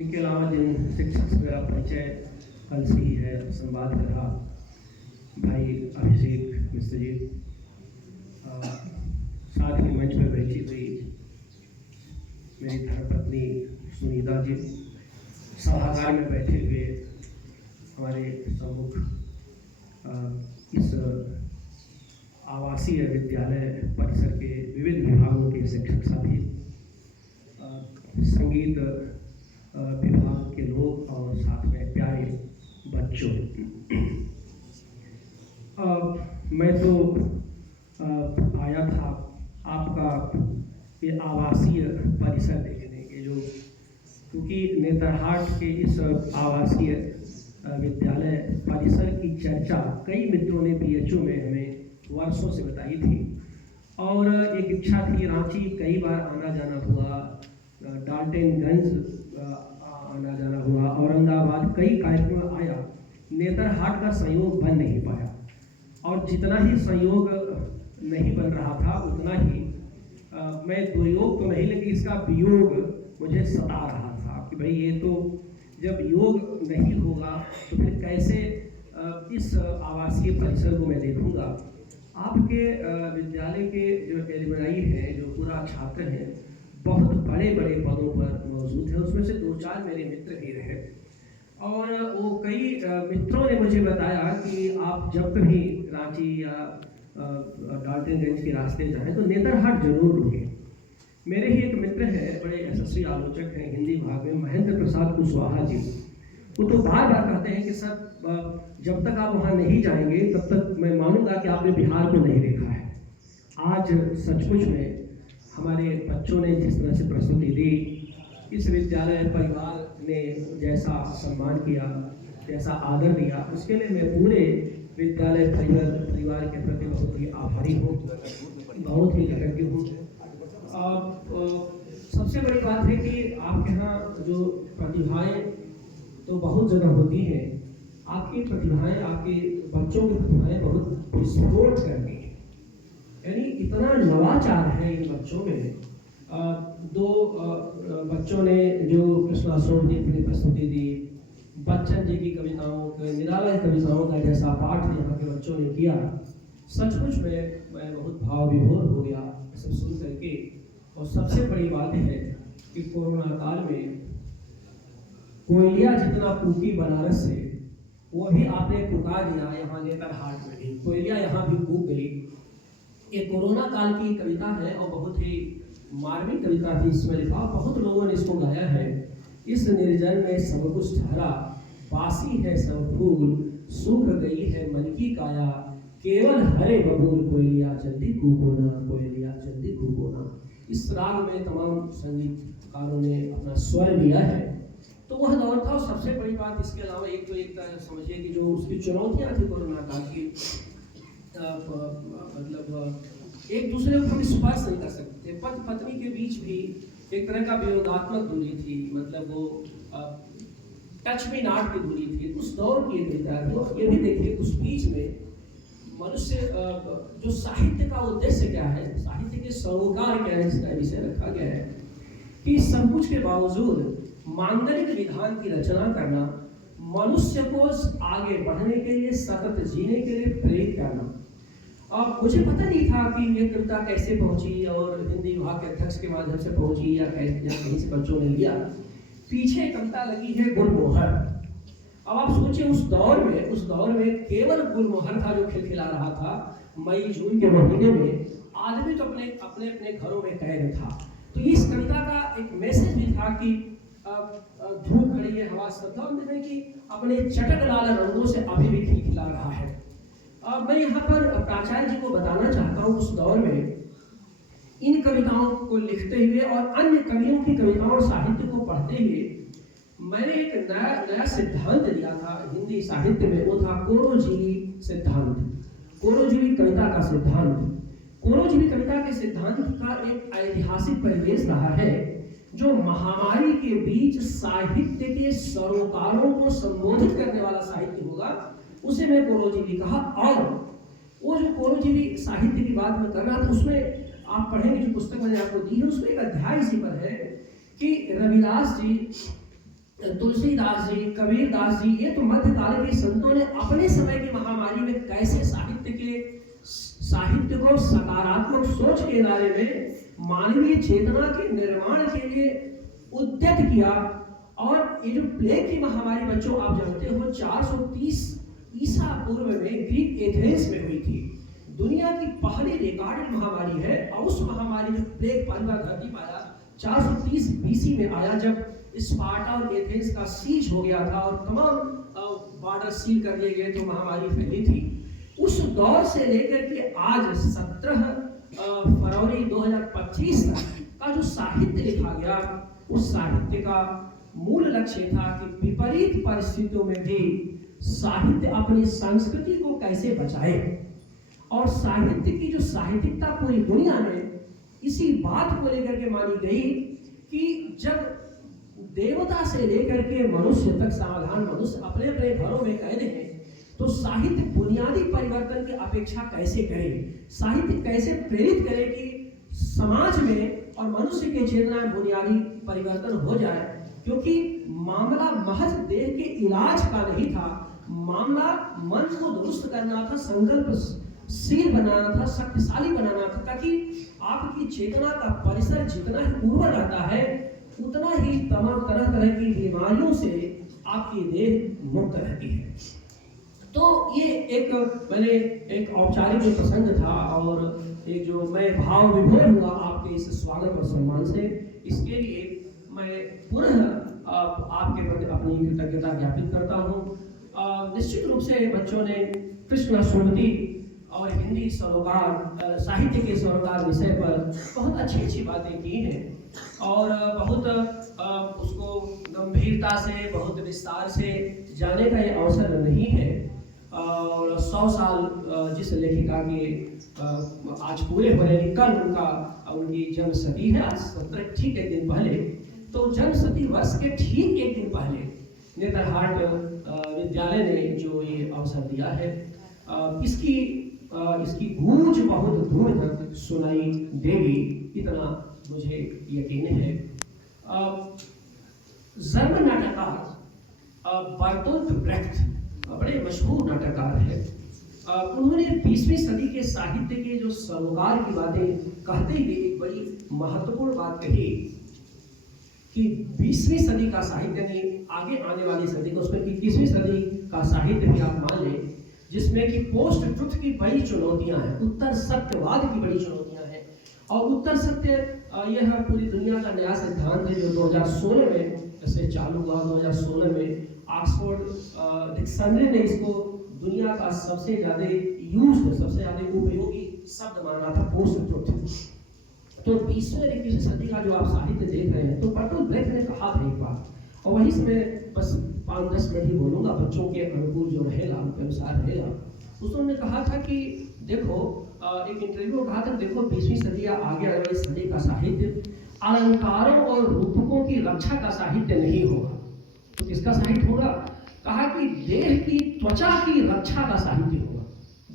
इनके अलावा जिन शिक्षक से मेरा परिचय कल से ही है, संवाद कर रहा भाई अभिषेक मिश्र जी, साथ ही मंच पर बैठी हुई मेरी धर्मपत्नी सुनीता जी, सभागार में बैठे हुए हमारे सम्मुख इस आवासीय विद्यालय परिसर के विविध विभागों के शिक्षक साथी, संगीत विभाग के लोग और साथ में प्यारे बच्चों। मैं तो आया था आपका ये आवासीय परिसर देखने के, जो क्योंकि नेतरहाट के इस आवासीय विद्यालय परिसर की चर्चा कई मित्रों ने बीएचयू में हमें वर्षों से बताई थी और एक इच्छा थी। रांची कई बार आना जाना हुआ, डाल्टनगंज आना जाना हुआ, औरंगाबाद कई कार्यक्रम आया, नेतरहाट का संयोग बन नहीं पाया और जितना ही संयोग नहीं बन रहा था उतना ही मैं दुर्योग तो नहीं, लेकिन इसका वियोग मुझे सता रहा था कि भाई ये तो जब योग नहीं होगा तो फिर कैसे इस आवासीय परिसर को मैं देखूंगा। आपके विद्यालय के जो एलुमनाई हैं, जो पूरा छात्र हैं, बहुत बड़े बड़े पदों पर मौजूद है। उसमें से 2-4 मेरे मित्र भी रहे और वो कई मित्रों ने मुझे बताया कि आप जब कभी रांची या डाल्टनगंज के रास्ते जाएं तो नेतरहाट जरूर रुके। मेरे ही एक मित्र हैं, बड़े यशस्वी आलोचक हैं हिंदी भाग में, महेंद्र प्रसाद कुशवाहा जी, वो तो बार बार कहते हैं कि सर जब तक आप वहाँ नहीं जाएंगे तब तक मैं मानूंगा कि आपने बिहार को नहीं देखा है। आज सचमुच में हमारे बच्चों ने जिस तरह से प्रस्तुति दी, इस विद्यालय परिवार ने जैसा सम्मान किया, जैसा आदर दिया, उसके लिए मैं पूरे विद्यालय परिवार के प्रति बहुत ही आभारी हूँ, बहुत ही कृतज्ञ हूँ। सबसे बड़ी बात है कि आपके यहाँ जो प्रतिभाएं तो बहुत ज़्यादा होती हैं, आपकी प्रतिभाएं, आपके बच्चों की प्रतिभाएं बहुत विस्फोट करती हैं। यानी इतना नवाचार है इन बच्चों में। 2 बच्चों ने जो कृष्णा सोमदीप ने प्रस्तुति दी, बच्चन जी की कविताओं के, निराला कविताओं का जैसा पाठ यहाँ के बच्चों ने किया, सचमुच में मैं बहुत भाव विभोर हो गया सब सुन करके। और सबसे बड़ी बात है कि कोरोना काल में कोयलिया जितना कूकी बनारस से, वो भी आपने पुकार दिया यहाँ नेतरहाट में भी, कोयलिया यहाँ भी कूक गई। ये कोरोना काल की कविता है और बहुत ही मार्मिक कविता थी। इसमें लिखा, बहुत लोगों ने इसको गाया है। इस निर्जन में सब कुछ ठहरा, बासी है सब फूल, सूख गई है मन की काया, केवल हरे बबूल, कोयलिया जल्दी कूकोना, कोयलिया जल्दी कूकोना। इस राग में तमाम संगीतकारों ने अपना स्वर लिया है। तो वह दौर था। और सबसे बड़ी बात इसके अलावा एक समझिए कि जो उसकी चुनौतियाँ थी कोरोना काल की, मतलब एक दूसरे को हम स्पर्श नहीं कर सकते थे। पति पत्नी के बीच भी एक तरह का विरोधात्मक दूरी थी, मतलब वो टच मी नॉट की दूरी थी। उस दौर की एक विचार थी। ये भी देखिए उस बीच में मनुष्य जो साहित्य का उद्देश्य क्या है, साहित्य के सरोकार क्या है, इसका विषय रखा गया है कि सब कुछ के बावजूद मांगलिक विधान की रचना करना, मनुष्य को आगे बढ़ने के लिए, सतत जीने के लिए प्रेरित करना। अब मुझे पता नहीं था कि ये कविता कैसे पहुंची और हिंदी विभाग के अध्यक्ष के माध्यम से पहुंची या कहीं से बच्चों ने लिया। पीछे कविता लगी है गुलमोहर। अब आप सोचिए उस दौर में केवल गुलमोहर था जो खिलखिला रहा था। मई जून के महीने में आदमी तो अपने अपने घरों में कैद था। तो इस कविता का एक मैसेज भी था कि धूप खड़ी है, हवा शब्द है कि अपने चटक लाल रंगों से अभी भी खिलखिला रहा है। मैं यहाँ पर प्राचार्य जी को बताना चाहता हूँ, उस दौर में इन कविताओं को लिखते हुए और अन्य कवियों की कविताओं और साहित्य को पढ़ते हुए मैंने एक नया सिद्धांत दिया था हिंदी साहित्य में। वो था कोरोजीवी सिद्धांत, कोरोजीवी कविता का सिद्धांत। कोरोजीवी कविता के सिद्धांत का एक ऐतिहासिक परिवेश रहा है, जो महामारी के बीच साहित्य के सरोकारों को संबोधित करने वाला साहित्य होगा, उसे मैं कोरोजीवी कहा। और वो जो कोरोजीवी साहित्य की बात मैं कर रहा था, उसमें आप पढ़ेंगे जो पुस्तक मैंने आपको दी है, उसमें एक अध्याय इसी पर है कि रविदास जी तुलसीदास जी, कबीरदास जी, ये तो मध्यकाल के संतों ने अपने समय की महामारी में कैसे साहित्य को सकारात्मक सोच के दायरे में मानवीय चेतना के निर्माण के लिए उद्यत किया। और ये जो प्लेग की महामारी बच्चों आप जानते हो 430 ईसा पूर्व में ग्रीक एथेंस में हुई थी। दुनिया की पहली रिकॉर्डेड महामारी है। और उस महामारी जो प्लेग पहली बार धरती पाया 430 बीसी में आया, जब स्पार्टा और एथेंस का सीज हो गया था और तमाम बॉर्डर सील कर दिए गए तो महामारी फैली थी। उस दौर से लेकर के आज 17 फरवरी 2025 तक का जो साहित्य लिखा गया, उस साहित्य का मूल लक्ष्य था कि विपरीत परिस्थितियों में भी साहित्य अपनी संस्कृति को कैसे बचाए। और साहित्य की जो साहित्यिकता पूरी दुनिया में इसी बात को लेकर के मानी गई कि जब देवता से लेकर के मनुष्य तक सावधान मनुष्य अपने अपने घरों में कैद हैं, तो साहित्य बुनियादी परिवर्तन की अपेक्षा कैसे करे, साहित्य कैसे प्रेरित करे कि समाज में और मनुष्य के चेतना में बुनियादी परिवर्तन हो जाए। क्योंकि मामला महज देह के इलाज का नहीं था, मामला मन को दुरुस्त करना था, संकल्पशील बनाना था, शक्तिशाली बनाना था, ताकि आपकी चेतना का परिसर जितना ही उर्वर रहता है उतना ही तमाम तरह तरह की बीमारियों से आपकी देह मुक्त रहती है। तो ये एक मैंने एक औपचारिक जो प्रसंग था और एक जो मैं भाव विभोर हुआ आपके इस स्वागत और सम्मान से, इसके लिए मैं पुनः आपके प्रति अपनी कृतज्ञता ज्ञापित करता हूँ। निश्चित रूप से बच्चों ने कृष्ण स्मृति और हिंदी सरोकार साहित्य के सरोकार विषय पर बहुत अच्छी अच्छी बातें की हैं और बहुत उसको गंभीरता से बहुत विस्तार से जाने का ये अवसर नहीं है। और 100 साल जिस लेखिका के आज पूरे हो रहे, कल उनकी जन्म शती है, आज ठीक एक दिन पहले, तो जन्म शती वर्ष के ठीक एक दिन पहले नेतरहाट विद्यालय ने जो ये अवसर दिया है, इसकी गूंज बहुत दूर तक सुनाई देगी, इतना मुझे यकीन है। जर्मन नाटककार बर्टोल्ट ब्रेख्ट बड़े मशहूर नाटककार है। उन्होंने 20वीं सदी के साहित्य के जो सरोकार की बातें कहते हुए एक बड़ी महत्वपूर्ण बात कही कि 20वीं सदी का साहित्य नहीं, आगे आने वाली सदी को, उसमें 21वीं सदी का साहित्य भी आप मान लें, जिसमें कि पोस्ट ट्रुथ की बड़ी चुनौतियां हैं, उत्तर सत्यवाद की बड़ी चुनौतियां हैं। और उत्तर सत्य यह पूरी दुनिया का नया सिद्धांत है जो 2016 में से चालू हुआ। 2016 में ऑक्सफोर्ड डिक्शनरी ने इसको दुनिया का सबसे ज्यादा उपयोगी शब्द माना था, पोस्ट ट्रुथ। तो 20वीं और 21वीं सदी का जो आप साहित्य देख रहे हैं, तो बर्टोल्ट ब्रेख्ट ने कहा था एक बार, और वहीं से मैं बस 5-10 मिनट ही बोलूंगा, बच्चों के अनुकूल जो रहेगा उनके अनुसार रहेगा। उसने कहा था कि देखो, एक इंटरव्यू में कहा था, देखो 20वीं सदी या आगे आने वाली सदी का साहित्य अलंकारों और रूपकों की रक्षा का साहित्य नहीं होगा। तो किसका साहित्य होगा? कहा कि देह की त्वचा की रक्षा का साहित्य होगा।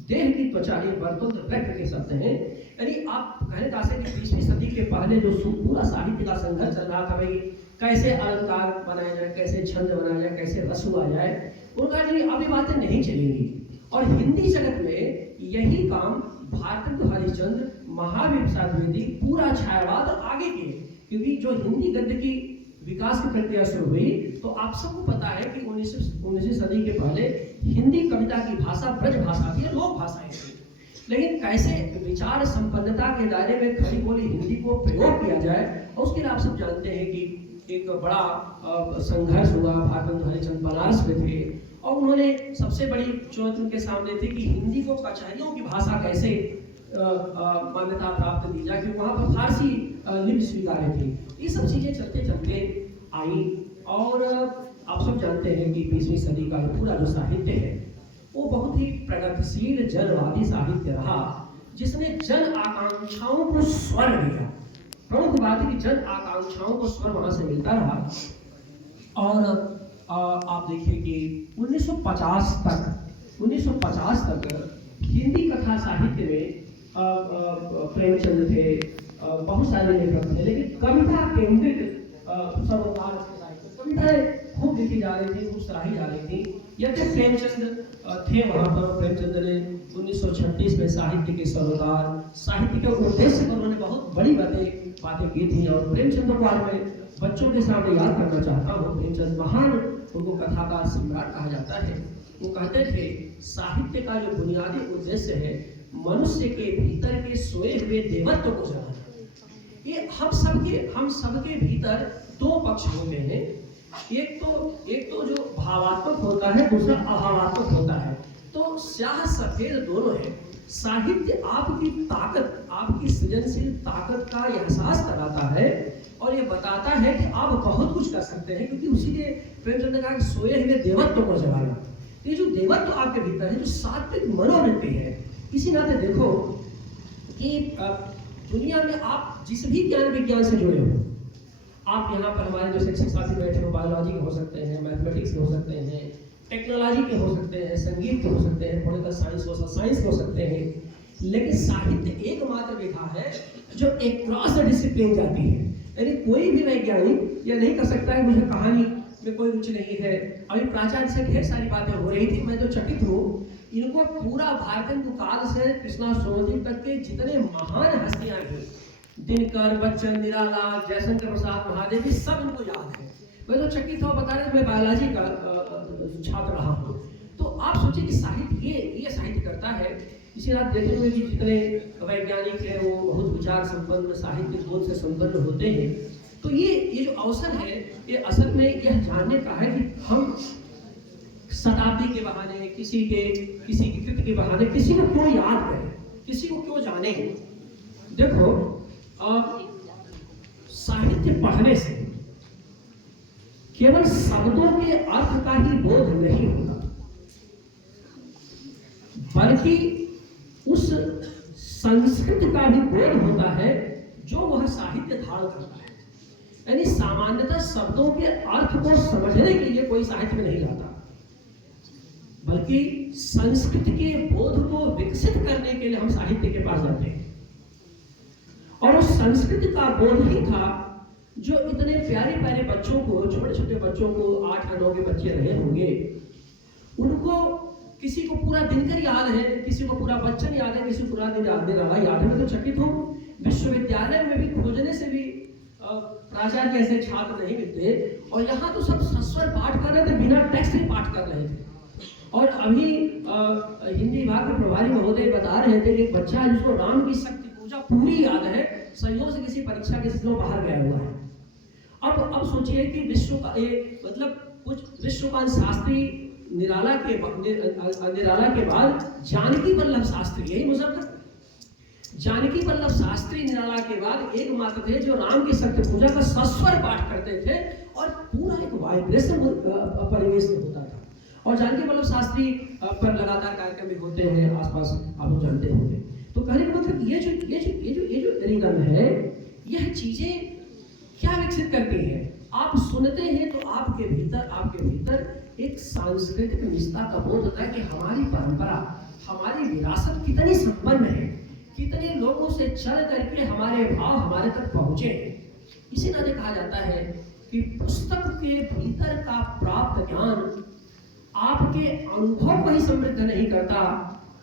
देह की त्वचा, ये बर्टोल्ट ब्रेख्ट के शब्द हैं। यानी आप कहने का से कि 20वीं सदी के पहले जो पूरा साहित्य का संघर्ष चल रहा था, भाई कैसे अलंकार बनाया जाए, कैसे छंद बनाया जाए, कैसे रस हुआ जाए, उनका अभी बातें नहीं चलेंगी। और हिंदी जगत में यही काम भारतेंदु हरिश्चंद्र, महावीर प्रसाद द्विवेदी, पूरा छायावाद और आगे के, क्योंकि जो हिंदी गद्य की विकास की प्रक्रिया शुरू हुई, तो आप सबको पता है कि 19वीं सदी के पहले हिंदी कविता की भाषा ब्रज भाषा थी, लोक भाषाएं थी। लेकिन कैसे विचार संपन्नता के दायरे में खड़ी बोली हिंदी को प्रयोग किया जाए, और उसके लिए आप सब जानते हैं कि एक बड़ा संघर्ष हुआ। भारतेंदु हरिश्चंद्र बनारस में थे और उन्होंने सबसे बड़ी चुनौती उनके सामने थी कि हिंदी को कचहरियों की भाषा कैसे मान्यता प्राप्त दी जाए, क्योंकि वहाँ पर फारसी लिपि स्वीकार्य थी। ये सब चीजें चलते चलते आई और आप सब जानते हैं कि 20वीं सदी का पूरा जो साहित्य है वो बहुत ही प्रगतिशील जनवादी साहित्य रहा, जिसने जन आकांक्षाओं को स्वर दिया। प्रमुख बात है कि जन आकांक्षाओं को स्वर वहां से मिलता रहा। और आप देखिए कि 1950 तक हिंदी कथा साहित्य में प्रेमचंद थे, बहुत सारे लेखक थे, लेकिन कविता केंद्रित सरोकार कविताएं खूब लिखी जा रही थी, खूब सराही जा रही थी। यद्यपि प्रेमचंद थे वहाँ पर, प्रेमचंद ने 1936 में साहित्य के सरोकार, साहित्य के उद्देश्य पर उन्होंने बहुत बड़ी बातें की थी। और प्रेमचंद को आज मैं बच्चों के सामने याद करना चाहता हूँ। प्रेमचंद महान, उनको कथाकार सम्राट कहा जाता है। वो कहते थे साहित्य का जो बुनियादी उद्देश्य है मनुष्य के भीतर के सोए हुए देवत्व को जगाना। ये हम सबके भीतर दो पक्ष होते हैं, एक तो जो भावात्मक होता है, दूसरा अभावात्मक होता है। तो स्याह सफेद दोनों है। साहित्य आपकी ताकत, आपकी सृजनशील ताकत का एहसास कराता है और ये बताता है कि आप बहुत कुछ कर सकते हैं, क्योंकि उसी के प्रेमचंद ने कहा कि सोए हुए देवत्व को जगाना। ये जो देवत्व आपके भीतर है, जो सात्विक मनोवृत्ति है, इसी नाते देखो कि दुनिया में आप जिस भी ज्ञान विज्ञान से जुड़े हो, आप यहाँ पर हमारे जो शिक्षक साथी बैठे हो, बायोलॉजी के हो सकते हैं, मैथमेटिक्स के हो सकते हैं, टेक्नोलॉजी के हो सकते हैं, संगीत के हो सकते हैं, पॉलिटिकल साइंस, सोशल साइंस के हो सकते हैं, लेकिन साहित्य एकमात्र विधा है जो एक क्रॉस डिसिप्लिन जाती है। यानी कोई भी वैज्ञानिक ये नहीं कर सकता है मुझे कहानी में कोई रुचि नहीं है। अभी प्राचार्य से ढेर सारी बातें हो रही थी, मैं तो चकित हूँ। इनको पूरा भारतेंदु काल से कृष्णा सोमवती तक के जितने महान हस्तियां थी, दिनकर, बच्चन, निराला, जयशंकर प्रसाद, महादेवी, सब इनको याद है। मैं तो चकित हूँ, बता रहे मैं बायोलॉजी का छात्र रहा हूँ। तो आप सोचिए कि साहित्य ये साहित्य करता है। इसी रात देखते हुए कि जितने वैज्ञानिक हैं वो बहुत विचार संपन्न, साहित्यिक बोध से संपन्न होते हैं। तो ये जो अवसर है, ये असल में यह जानने का है कि हम शताब्दी के बहाने, किसी की कृति के बहाने किसी को क्यों याद करें, किसी को क्यों जाने। देखो साहित्य पढ़ने से केवल शब्दों के अर्थ का ही बोध नहीं होता, बल्कि उस संस्कृति का भी बोध होता है जो वह साहित्य धारण करता है। यानी सामान्यतः शब्दों के अर्थ को समझने के लिए कोई साहित्य में नहीं जाता, बल्कि संस्कृति के बोध को विकसित करने के लिए हम साहित्य के पास जाते हैं। और उस संस्कृति का बोध ही था जो इतने प्यारे प्यारे बच्चों को, छोटे छोटे बच्चों को, 8 या 9 के बच्चे रहे होंगे, उनको किसी को पूरा दिनकर याद है, किसी को पूरा बच्चन याद है, किसी को पूरा निराला याद है। मैं तो चकित हूँ, विश्वविद्यालय में भी खोजने से भी प्राचार्य जैसे छात्र नहीं मिलते, और यहाँ तो सब सस्वर पाठ कर रहे थे, बिना टेक्स्ट ही पाठ कर रहे थे। और अभी हिंदी विभाग के प्रभारी महोदय बता रहे थे कि एक बच्चा है जिसको राम की शक्ति पूजा पूरी याद है, संयोग से किसी परीक्षा के सिलसिले बाहर गया हुआ है। अब सोचिए कि कुछ विश्वकांत शास्त्री निराला के बाद जानकी वल्लभ शास्त्री, यही मुजफ्फर, जानकी वल्लभ शास्त्री निराला के बाद एकमात्र थे जो राम की शक्ति पूजा का सस्वर पाठ करते थे और पूरा एक वाइब्रेशन परिवेश में होता था। और जानकी वल्लभ शास्त्री पर लगातार कार्यक्रम भी होते हैं, आसपास आप लोग जानते होंगे। तो कहने का मतलब ये जो रिदम है, यह चीजें क्या विकसित करती है। आप सुनते हैं तो आपके भीतर एक सांस्कृतिक निष्ठा का बोध होता है कि हमारी परंपरा, हमारी विरासत कितनी संपन्न है, कितने लोगों से चल करके हमारे भाव हमारे तक पहुंचे हैं। इसी नाते कहा जाता है कि पुस्तक के भीतर का प्राप्त ज्ञान आपके अनुभव को ही समृद्ध नहीं करता,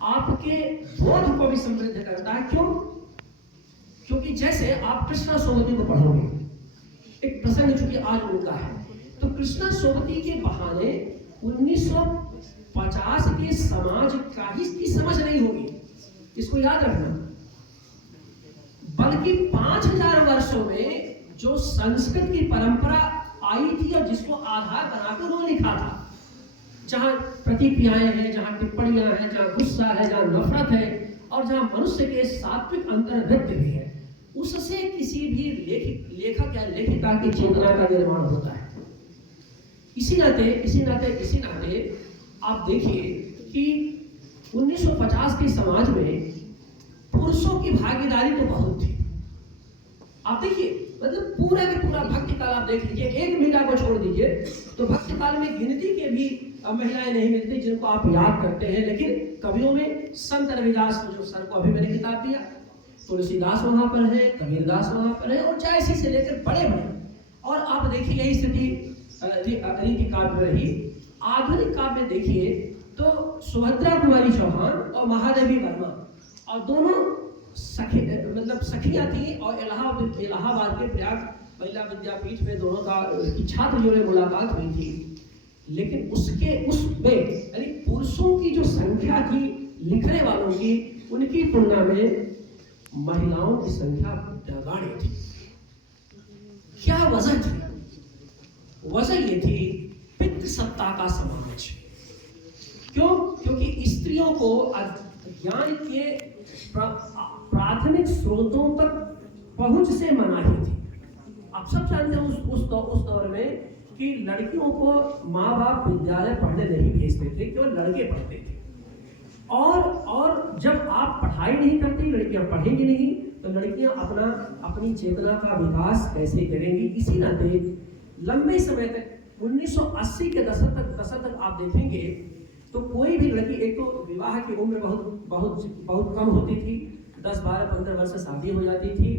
आपके बोध को भी समृद्ध करता है। क्यों? क्योंकि जैसे आप कृष्णा सोमवती को पढ़ोगे, एक प्रसंग चूंकि आज उनका है, तो कृष्णा सोमवती के बहाने 1950 के समाज का ही की समझ नहीं होगी, इसको याद रखना। बल्कि 5000 वर्षों में जो संस्कृत की परंपरा आई थी और जिसको आधार बनाकर उन्होंने लिखा था, जहां प्रतिक्रियाएं हैं, जहां टिप्पणियां हैं, जहां गुस्सा है, जहां नफरत है, और जहां मनुष्य के सात्विक अंतर्वृत्ति भी है, उससे किसी भी लेखक या लेखिका की चेतना का निर्माण होता है। इसी नाते आप देखिए कि 1950 के समाज में पुरुषों की भागीदारी तो बहुत थी। आप देखिए, मतलब पूरा के पूरा भक्ति काल आप देख लीजिए, एक मीरा को छोड़ दीजिए तो भक्ति काल में गिनती के भी महिलाएं नहीं मिलती जिनको आप याद करते हैं। लेकिन कवियों में संत रविदास, जो सर को अभी मैंने किताब दिया, तुलसीदास वहां पर है, कबीरदास वहां पर है, और जैसी से लेकर बड़े बड़े। और आप देखिए यही स्थिति रीति काव्य रही। आधुनिक काव्य देखिए तो सुभद्रा कुमारी चौहान और महादेवी वर्मा और दोनों सखियां थी और इलाहाबाद के प्रयाग महिला विद्यापीठ में दोनों का छात्र जो है मुलाकात हुई थी। लेकिन उसमें यानी पुरुषों की जो संख्या थी लिखने वालों की, उनकी तुलना में महिलाओं की संख्या दगाड़ी थी। क्या वजह थी? वजह ये थी पितृसत्ता का समाज। क्यों? क्योंकि स्त्रियों को ज्ञान के प्राथमिक स्रोतों तक पहुंच से मनाही थी। आप सब जानते हैं उस दौर में कि लड़कियों को माँ बाप विद्यालय पढ़ने नहीं भेजते थे, केवल लड़के पढ़ते थे। और जब आप पढ़ाई नहीं करती, लड़कियां पढ़ेंगी नहीं, तो लड़कियां अपनी चेतना का विकास कैसे करेंगी? इसी नाते लंबे समय तक 1980 के दशक तक आप देखेंगे तो कोई भी लड़की, एक तो विवाह की उम्र बहुत कम होती थी, 10, 12, 15 वर्ष से शादी हो जाती थी,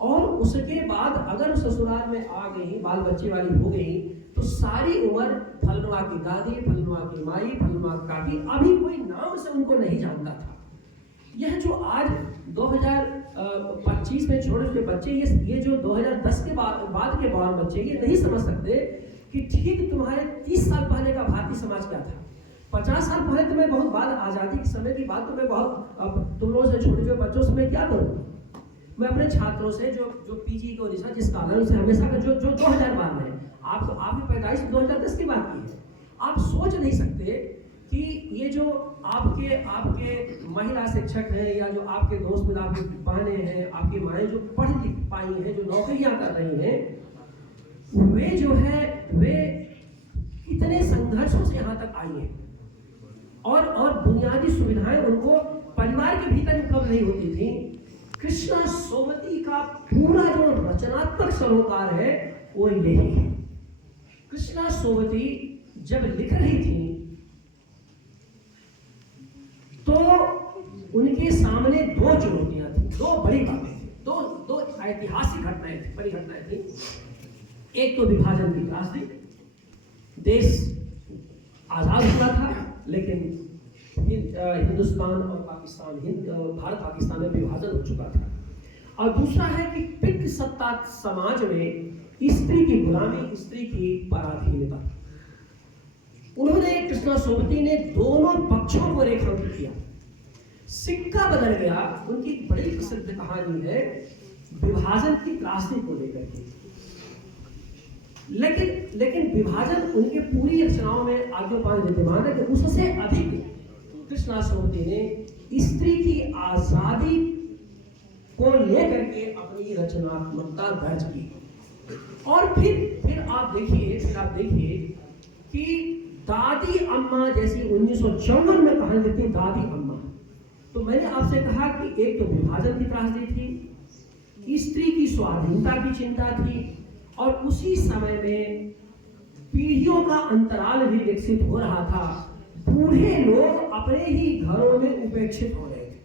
और उसके बाद अगर ससुराल में आ गई, बाल बच्चे वाली हो गई, तो सारी उम्र फलनुमा की दादी, फलनुमा की माई, फलनुमा की काकी, अभी कोई नाम से उनको नहीं जानता था। यह जो आज 2025 में छोटे छोटे बच्चे, ये जो 2010 के बाद के बच्चे ये नहीं समझ सकते कि ठीक तुम्हारे 30 साल पहले का भारतीय समाज क्या था। 50 साल पहले तुम्हें बहुत बाद, आज़ादी के समय की बात तुम्हें बहुत, अब तुम लोगों से छोटे छोटे बच्चों से मैं क्या करूँ? मैं अपने छात्रों से जो पीजी को रिसर्च स्कॉलर से हमेशा जो 2012 में, आपकी पैदाइश 2010 की बात की है। आप सोच नहीं सकते कि ये जो आपके महिला शिक्षक हैं, या जो आपके दोस्त में आपकी बहनें हैं, आपकी माएँ जो पढ़ लिख पाई हैं, जो नौकरियां कर रही हैं, वे जो है वे कितने संघर्षों से यहाँ तक आई हैं, और बुनियादी सुविधाएं उनको परिवार के भीतर उपलब्ध नहीं होती थी। कृष्णा सोमती का पूरा जो रचनात्मक सरोकार है वो यही है। कृष्णा सोमती जब लिख रही थी तो उनके सामने दो चुनौतियां थी, दो बड़ी बातें थी, दो ऐतिहासिक घटनाएं थी, बड़ी घटनाएं थी। एक तो विभाजन की त्रासदी, देश आजाद हुआ था लेकिन हिंदुस्तान और पाकिस्तान, भारत पाकिस्तान में विभाजन हो चुका था। और दूसरा है कि पितृसत्ता समाज में स्त्री की गुलामी, स्त्री की पराधीनता। उन्होंने, कृष्णा सोमती ने दोनों पक्षों को रेखांकित किया। सिक्का बदल गया। उनकी बड़ी प्रसिद्ध कहानी है विभाजन की त्रासदी को लेकर के। लेकिन विभाजन उनके पूरी रचनाओं में आद्योपांत विद्यमान है कि उससे अधिक कृष्णा सोमती ने स्त्री की आजादी को लेकर के अपनी रचनात्मकता दर्ज की। और फिर आप देखिए कि दादी अम्मा जैसी 1954 में कहानी लिखती दादी अम्मा। तो मैंने आपसे कहा कि एक तो विभाजन की त्रासदी थी, स्त्री की स्वाधीनता की चिंता थी, और उसी समय में पीढ़ियों का अंतराल भी विकसित हो रहा था। बूढ़े लोग अपने ही घरों में उपेक्षित हो रहे थे।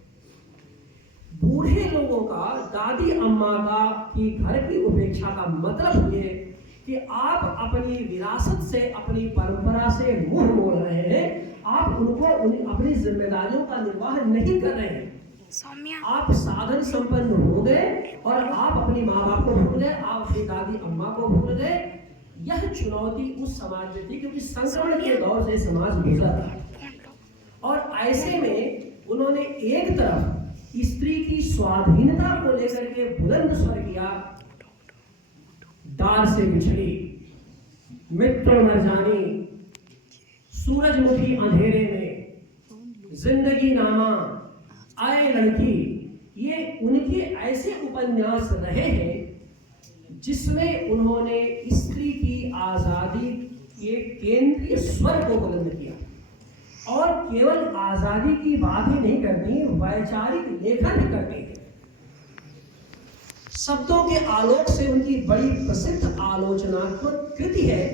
बूढ़े लोगों का, दादी अम्मा का की घर की उपेक्षा का मतलब ये कि आप अपनी विरासत से, अपनी परंपरा से मुंह मोड़ रहे हैं। आप अपनी जिम्मेदारियों का निर्वाह नहीं कर रहे हैं। आप साधन संपन्न हो गए और आप अपनी माँ बाप को भूल गए, आप अपनी दादी अम्मा को भूल गए। यह चुनौती उस समाज में थी क्योंकि संक्रमण के दौर से समाज गुजरा था। और ऐसे में उन्होंने एक तरफ स्त्री की स्वाधीनता को लेकर के बुलंद स्वर किया, डार से बिछड़ी, मित्र मर जानी, सूरजमुखी अंधेरे में, जिंदगी नामा, आए लड़की, ये उनके ऐसे उपन्यास रहे हैं जिसमें उन्होंने स्त्री की आजादी के केंद्रीय स्वर को बुलंद किया। और केवल आजादी की बात ही नहीं करती, वैचारिक लेखन भी करते थे। शब्दों के आलोक से उनकी बड़ी प्रसिद्ध आलोचनात्मक कृति है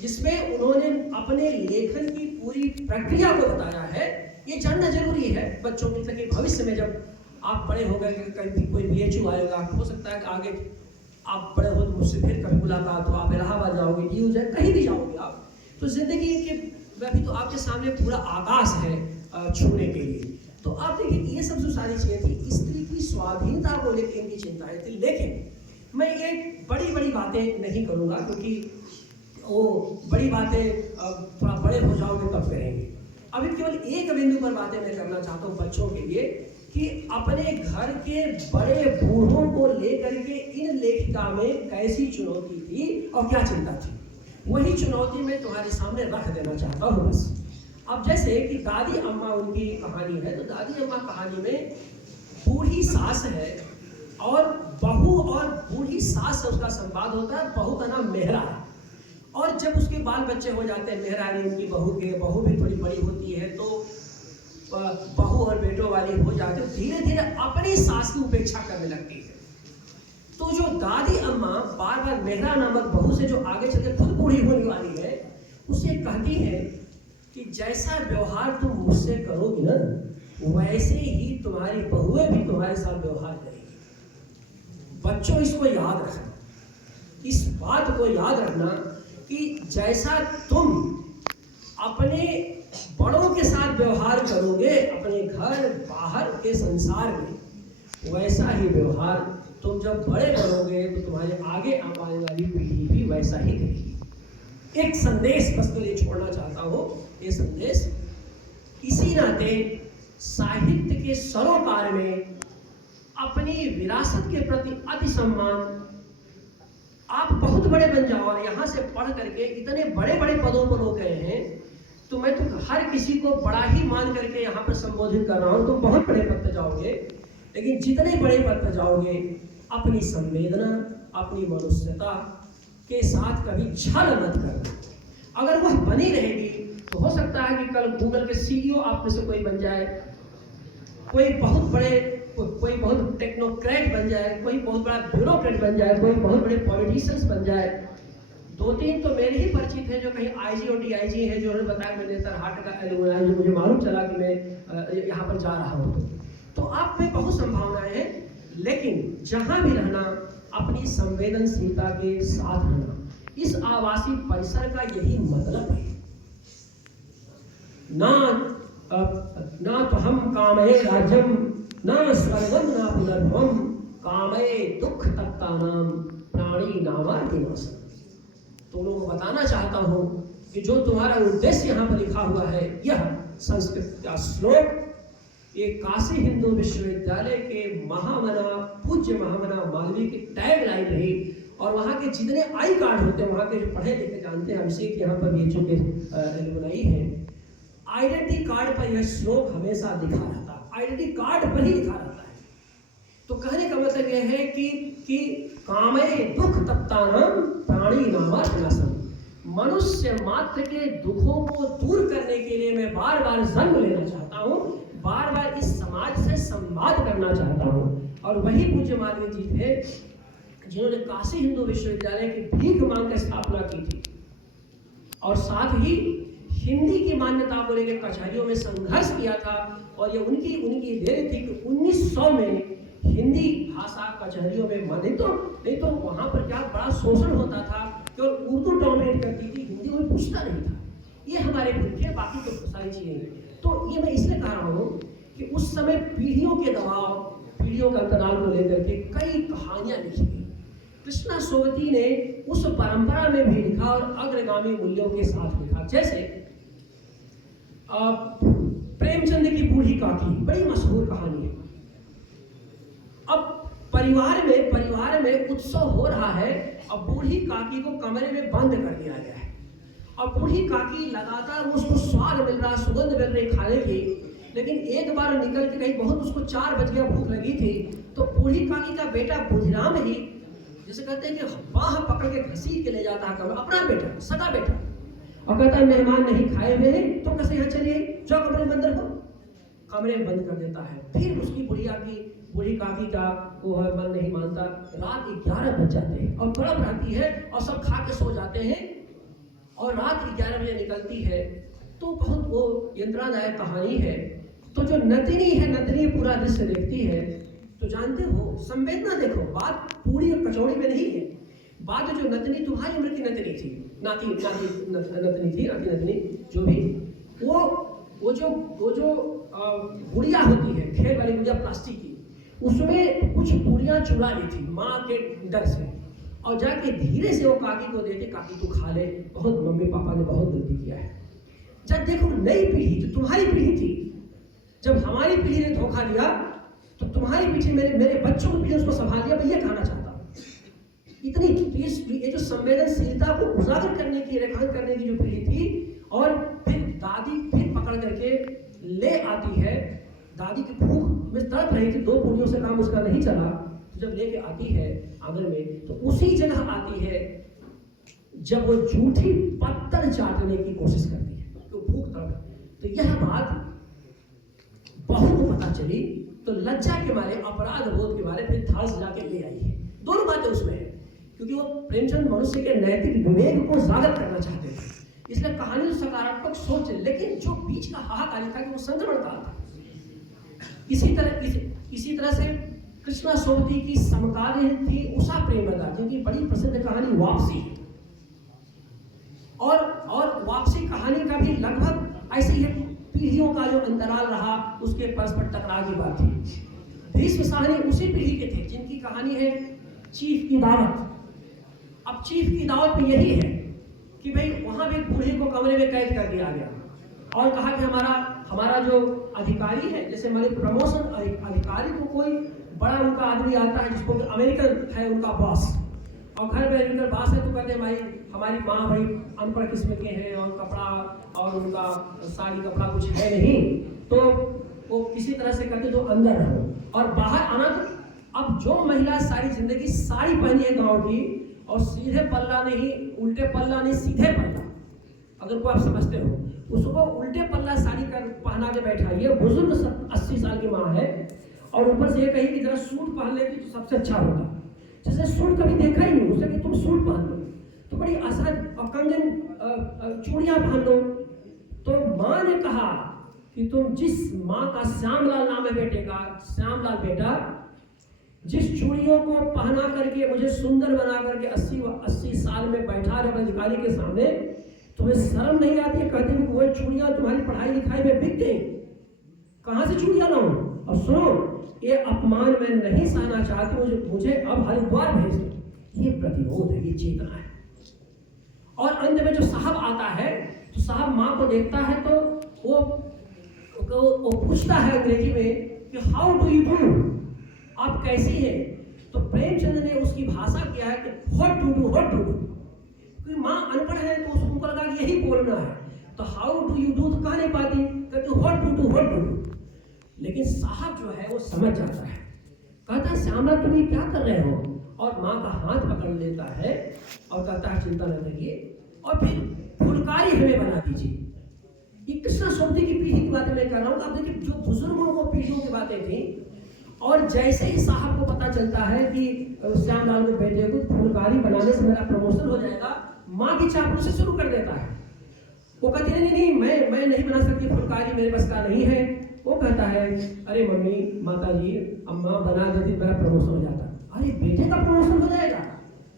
जिसमें उन्होंने अपने लेखन की पूरी प्रक्रिया को बताया है। ये जानना जरूरी है बच्चों के भविष्य में जब आप बड़े हो गए, कहीं कोई BHU आएगा, हो सकता है कि आप बड़े हो तो मुझसे फिर कभी मुलाकात हो, आप इलाहाबाद जाओगे, न्यू जाए, कहीं भी जाओगे आप, तो जिंदगी के अभी तो आपके सामने पूरा आकाश है छूने के लिए। तो आप देखिए ये सब जो सारी चीजें थी, स्त्री की स्वाधीनता को लेकर इनकी चिंताएं थी। लेकिन मैं एक बड़ी बड़ी बातें नहीं करूंगा, क्योंकि वो बड़ी बातें थोड़ा बड़े हो जाओगे तब करेंगे। अभी केवल एक बिंदु पर बातें मैं करना चाहता हूँ बच्चों के लिए, कि अपने घर के बड़े बूढ़ों को लेकर के इन लेखिका में कैसी चुनौती थी और क्या चिंता थी, वही चुनौती मैं तुम्हारे सामने रख देना चाहता हूँ बस। अब जैसे कि दादी अम्मा उनकी कहानी है, तो दादी अम्मा कहानी में बूढ़ी सास है और बहू, और बूढ़ी सास से उसका संवाद होता है। बहू का नाम मेहरा है, और जब उसके बाल बच्चे हो जाते हैं, मेहरा ने उनकी बहू के, बहू भी थोड़ी बड़ी होती है, तो बहू और बेटों वाली हो जाते, धीरे धीरे अपनी सास की उपेक्षा करने लगती है। तो जो दादी अम्मा बार बार मेहरा नामक बहू से जो आगे चलकर खुद बूढ़ी होने वाली है, उसे कहती है कि जैसा व्यवहार तुम मुझसे करोगी ना, वैसे ही तुम्हारी बहुएं भी तुम्हारे साथ व्यवहार करेगी। बच्चों इसको याद रखना, इस बात को याद रखना कि जैसा तुम अपने बड़ों के साथ व्यवहार करोगे अपने घर बाहर के संसार में, वैसा ही व्यवहार तुम जब बड़े करोगे तो तुम्हारे आगे आने वाली पीढ़ी भी वैसा ही करेगी। एक संदेश बस के लिए छोड़ना चाहता हूँ। ये संदेश इसी नाते साहित्य के सरोकार में अपनी विरासत के प्रति अति सम्मान, आप बहुत बड़े बन जाओ और यहाँ से पढ़ करके इतने बड़े बड़े पदों पर हो गए हैं, तो मैं तो हर किसी को बड़ा ही मान करके यहाँ पर संबोधित कर रहा हूँ। तुम बहुत बड़े पद पर जाओगे, लेकिन जितने बड़े पद पर जाओगे अपनी संवेदना, अपनी मनुष्यता के साथ कभी छल मत करना। अगर वह बनी रहेगी तो हो सकता है कि कल गूगल के सीईओ आप में से कोई बन जाए, कोई बहुत टेक्नोक्रेट बन जाए, कोई बहुत बड़ा ब्यूरोक्रेट बन जाए, कोई बहुत बड़े पॉलिटिशियंस बन जाए। दो तीन तो मेरे ही परिचित हैं जो कहीं आईजी और डीआईजी हैं, जो उन्होंने बताया मैंने तरहाट का एलुमनाई, जो मुझे मालूम चला कि मैं यहाँ पर जा रहा हूँ। तो आप में बहुत संभावनाएं हैं, लेकिन जहाँ भी रहना अपनी संवेदनशीलता के साथ रहना। इस आवासीय परिसर का यही मतलब है। ना तो हम कामये राज्यम न स्वर्गम न पुनर्भवम कामये दुख तप्तानाम प्राणी नामार्थिनाशम। तुम लोगों को बताना चाहता हूं कि जो तुम्हारा उद्देश्य यहाँ पर लिखा हुआ है, यह संस्कृत का श्लोक ये काशी हिंदू विश्वविद्यालय के महामना पूज्य महामना मालवीय की टैग लाइन रही। और वहाँ के जितने आई कार्ड होते हैं, वहाँ के जो पढ़े लिखे जानते हैं, अभिषेक यहाँ पर ये चुके एलुमनाई है, आइडेंटिटी कार्ड पर यह श्लोक हमेशा लिखा रहता है, आइडेंटिटी कार्ड पर ही लिखा रहता है। तो कहने का मतलब यह है कि कामये दुख तप्तानाम प्राणी नामार्थिनाशम, मनुष्य मात्र के दुखों को दूर करने के लिए मैं बार बार जन्म लेना चाहता हूँ, बार बार इस समाज से संवाद करना चाहता हूँ। और वही पूज्य मालवीय जी थे जिन्होंने काशी हिंदू विश्वविद्यालय की भीख मांग कर स्थापना की थी, और साथ ही हिंदी की मान्यता को लेकर कचहरियों में संघर्ष किया था। और ये उनकी देन थी कि 1900 में हिंदी भाषा कचहरियों में नहीं तो वहाँ पर क्या बड़ा शोषण होता था कि और उर्दू डोमिनेट करती थी, हिंदी कोई पूछता नहीं था। ये हमारे खुद के, बाकी तो सारी चीजें। तो ये मैं इसलिए कह रहा हूँ कि उस समय पीढ़ियों के दबाव, पीढ़ियों के अंतराल को लेकर के कई कहानियां लिखी गई। कृष्णा सोवती ने उस परंपरा में भी लिखा और अग्रगामी मूल्यों के साथ लिखा। जैसे प्रेमचंद की बूढ़ी काकी, बड़ी मशहूर कहानी है। अब परिवार में उत्सव हो रहा है, अब बूढ़ी काकी को कमरे में बंद कर दिया गया है। अब बूढ़ी काकी लगातार उसको स्वाद मिल रहा, सुगंध मिल रही खाने की, लेकिन एक बार निकल के गई, बहुत उसको 4 बज गया, भूख लगी थी, तो बूढ़ी काकी का बेटा बुधिराम ही, जैसे कहते हैं कि बाह पकड़ के घसीट के ले जाता है कमरा, अपना बेटा, सगा बेटा, और कहता है मेहमान नहीं खाए हुए हैं, तुम कैसे यहाँ चलिए, जो कमरे में बंद रखो। कमरे में बंद कर देता है। फिर उसकी बूढ़ी काकी का वो है मन नहीं मानता। रात 11 बज जाते हैं और तड़प रहती है और सब खा के सो जाते हैं, और रात 11 बजे निकलती है। तो बहुत वो यंत्रणादायक कहानी है। तो जो नतिनी है, नतिनी पूरा दृश्य देखती है तो जानते हो संवेदना देखो, बात पूरी कचौड़ी में नहीं है। बात जो नतनी तुम्हारी उम्र की नतनी थी, नतनी थी, नतनी जो भी, वो जो गुड़िया होती है, खेल वाली गुड़िया प्लास्टिक की, उसमें कुछ गुड़ियाँ चुरा ली थी माँ के डर से, और जाके धीरे से वो काकी को देते, काकी तू खा ले, बहुत मम्मी पापा ने बहुत गलती किया है। जब देखो नई पीढ़ी जो तुम्हारी पीढ़ी थी, जब हमारी पीढ़ी ने धोखा दिया तो तुम्हारी पीढ़ी मेरे बच्चों की पीढ़ी उसको संभाल लिया। मैं ये कहना चाहता हूँ, इतनी ये जो संवेदनशीलता को उजागर करने की, रेखांकन करने की जो पीढ़ी थी, और फिर दादी फिर पकड़ करके ले आती है। दादी की भूख में तड़प रही थी, 2 पूरियों से काम उसका नहीं चला, तो जब लेके आती है आंगन में, तो उसी जगह आती है जब वो झूठी पत्थर चाटने की कोशिश करती है, तो भूख तड़प। तो यह बात बहू को पता चली, तो लज्जा के मारे, अपराध बोध के मारे फिर थाल सजा के ले आई है। दोनों बातें उसमें है, क्योंकि वो प्रेमचंद मनुष्य के नैतिक विवेक को उजागर करना चाहते थे, इसलिए कहानी सकारात्मक सोच, लेकिन जो बीच का हाहाकारी था कि वो संक्रमण काल था। इसी तरह से कृष्णा सोबती की समकालीन थी उषा प्रेमलता, जिनकी बड़ी प्रसिद्ध कहानी वापसी, और वापसी कहानी का भी लगभग ऐसे ही पीढ़ियों का जो अंतराल रहा, उसके परस्पर टकराव की बात थी। भीष्म साहनी उसी पीढ़ी के थे जिनकी कहानी है चीफ की दावत। अब चीफ की दावत में यही है कि भाई वहां भी बूढ़े को कमरे में कैद कर दिया गया और कहा कि हमारा जो अधिकारी है, जैसे मान लीजिए प्रमोशन अधिकारी को कोई बड़ा उनका आदमी आता है जिसको अमेरिकन है उनका बॉस, और घर में अमेरिकन बॉस है, तो कहते हैं भाई हमारी माँ भाई अनपढ़ किस्म के हैं और कपड़ा और उनका साड़ी कपड़ा कुछ है नहीं, तो वो किसी तरह से कहते तो अंदर रहो और बाहर आना। तो अब जो महिला सारी जिंदगी साड़ी पहनी है गाँव की, और सीधे पल्ला नहीं, उल्टे पल्ला नहीं, सीधे पल्ला, अगर को आप समझते हो, उसको उल्टे पल्ला साड़ी कर पहना के बैठाइए। बुजुर्ग 80 साल की माँ है, और ऊपर से ये कही कि जरा सूट पहन लेती तो सबसे अच्छा होता, जिसने सूट कभी देखा ही नहीं, उसने कि तुम सूट पहन लो तो बड़ी आसान, और कंगन चूड़ियां पहन लो। तो माँ ने कहा कि तुम जिस माँ का श्यामलाल नाम है बेटे का, श्यामलाल बेटा, जिस चूड़ियों को पहना करके मुझे सुंदर बना करके 80 साल में बैठा रहे अधिकारी के सामने, तुम्हें शर्म नहीं आती है? कहते हैं वो चूड़ियां तुम्हारी पढ़ाई लिखाई में बिक गई, कहां से चूड़ियां लाऊं? और सुनो, ये अपमान मैं नहीं सहना चाहती, मुझे अब हरिद्वार भेज दो। ये प्रतिरोध है, ये चेतना है। और अंत में जो साहब आता है, तो साहब माँ को देखता है तो वो पूछता है अंग्रेजी में कि हाउ डू यू डू, आप कैसी हैं? तो प्रेमचंद ने उसकी भाषा किया है कि what to do, what to do. क्योंकि माँ अनपढ़ है तो उसको लगा कि यही बोलना है, तो हाउ डू यू डू तो कह नहीं पाती, कहते what to do, what to do. लेकिन साहब जो है वो समझ जाता है, कहता है श्यामला तुम ये क्या कर रहे हो, और माँ का हाथ पकड़ लेता है और कहता है चिंता न करिए, और फिर फुलकारी हमें बना दीजिए। ये कृष्णा सोबती की पीढ़ी की बातें मैं कर रहा हूँ। आप देखिए जो बुजुर्गों को पीढ़ियों की बातें थी, और जैसे ही साहब को पता चलता है कि श्यामलाल के बेटे को फुलकारी बनाने से मेरा प्रमोशन हो जाएगा, माँ की चापलूसी शुरू कर देता है। वो कहती है नहीं मैं नहीं बना सकती फुलकारी, मेरे बस का नहीं है। वो कहता है अरे मम्मी, माता जी, अम्मा बना देती मेरा प्रमोशन हो जाता। अरे बेटे का प्रमोशन हो जाएगा,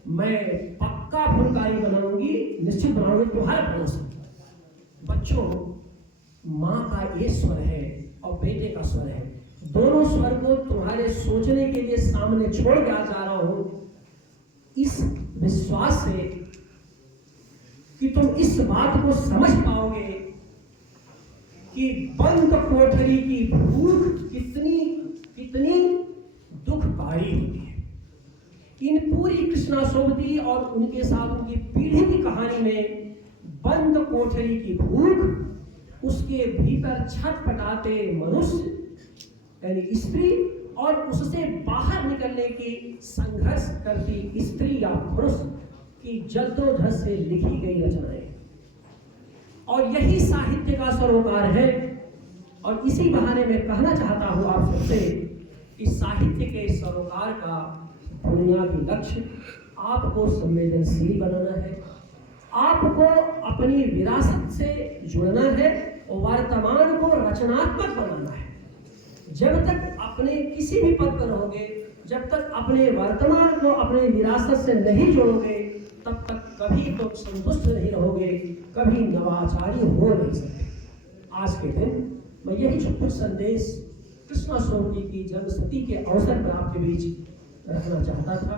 मैं पक्का फुलकारी बनाऊंगी, निश्चित बनाऊंगी तुम्हारा प्रमोशन। बच्चों, माँ का ये स्वर है और बेटे का स्वर है, दोनों स्वर को तुम्हारे सोचने के लिए सामने छोड़ के आ जा रहा हूं, इस विश्वास से कि तुम इस बात को समझ पाओगे कि बंद कोठरी की भूख कितनी दुखकारी होती है। इन पूरी कृष्णा सोबती और उनके साथ उनकी पीढ़ी की कहानी में बंद कोठरी की भूख, उसके भीतर छटपटाते मनुष्य यानी स्त्री, और उससे बाहर निकलने की संघर्ष करती स्त्री या पुरुष की जद्दोजहद से लिखी गई रचनाएं, और यही साहित्य का सरोकार है। और इसी बहाने में कहना चाहता हूं आप सबसे कि साहित्य के सरोकार का बुनियादी लक्ष्य आपको संवेदनशील बनाना है, आपको अपनी विरासत से जुड़ना है और वर्तमान को रचनात्मक बनाना है। जब तक अपने किसी भी पद पर रहोगे, जब तक अपने वर्तमान को अपने विरासत से नहीं जोड़ोगे, तब तक कभी तो संतुष्ट नहीं रहोगे, कभी नवाचारी हो नहीं सकते। आज के दिन मैं यही कुछ संदेश कृष्णाष्टमी की जन्मशती के अवसर पर आपके बीच रखना चाहता था।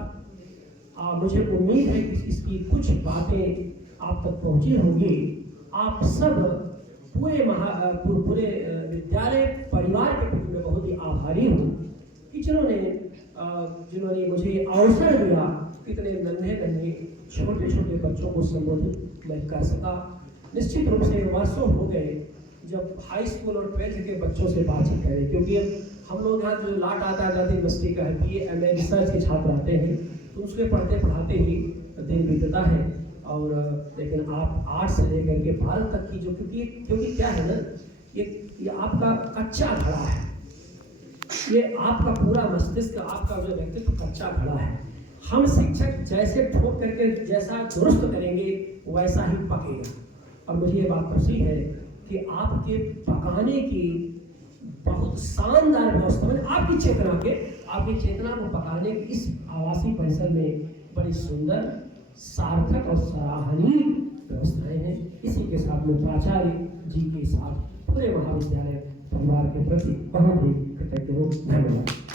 मुझे उम्मीद है कि इसकी कुछ बातें आप तक पहुंची होंगी। आप सब पूरे विद्यालय परिवार के प्रति मैं बहुत ही आभारी हूँ कि जिन्होंने मुझे अवसर दिया, कितने नन्हे छोटे छोटे बच्चों को संबोधित मैं कर सका। निश्चित रूप से वर्षों हो गए जब हाई स्कूल और 12th के बच्चों से बातचीत करें, क्योंकि हम लोग यहाँ जो लाट आता जाती यूनिवर्सिटी का है, BA MA रिसर्च के छात्र आते हैं, तो उसके पढ़ते पढ़ाते ही दिन बीतता है। और लेकिन आप 8 से लेकर के 12 तक की जो क्योंकि क्या है ना, ये आपका कच्चा घड़ा है, ये आपका पूरा मस्तिष्क, आपका जो व्यक्तित्व कच्चा घड़ा है। हम शिक्षक जैसे ठोक करके जैसा दुरुस्त करेंगे वैसा ही पकेगा। और मुझे ये बात खुशी है कि आपके पकाने की बहुत शानदार व्यवस्था, मैंने आपकी चेतना को पकाने की इस आवासीय परिसर में बड़ी सुंदर, सार्थक और सराहनीय व्यवस्थाएं हैं। इसी के साथ में प्राचार्य जी के साथ पूरे महाविद्यालय परिवार के प्रति बहुत ही कृतज्ञ हूँ। धन्यवाद।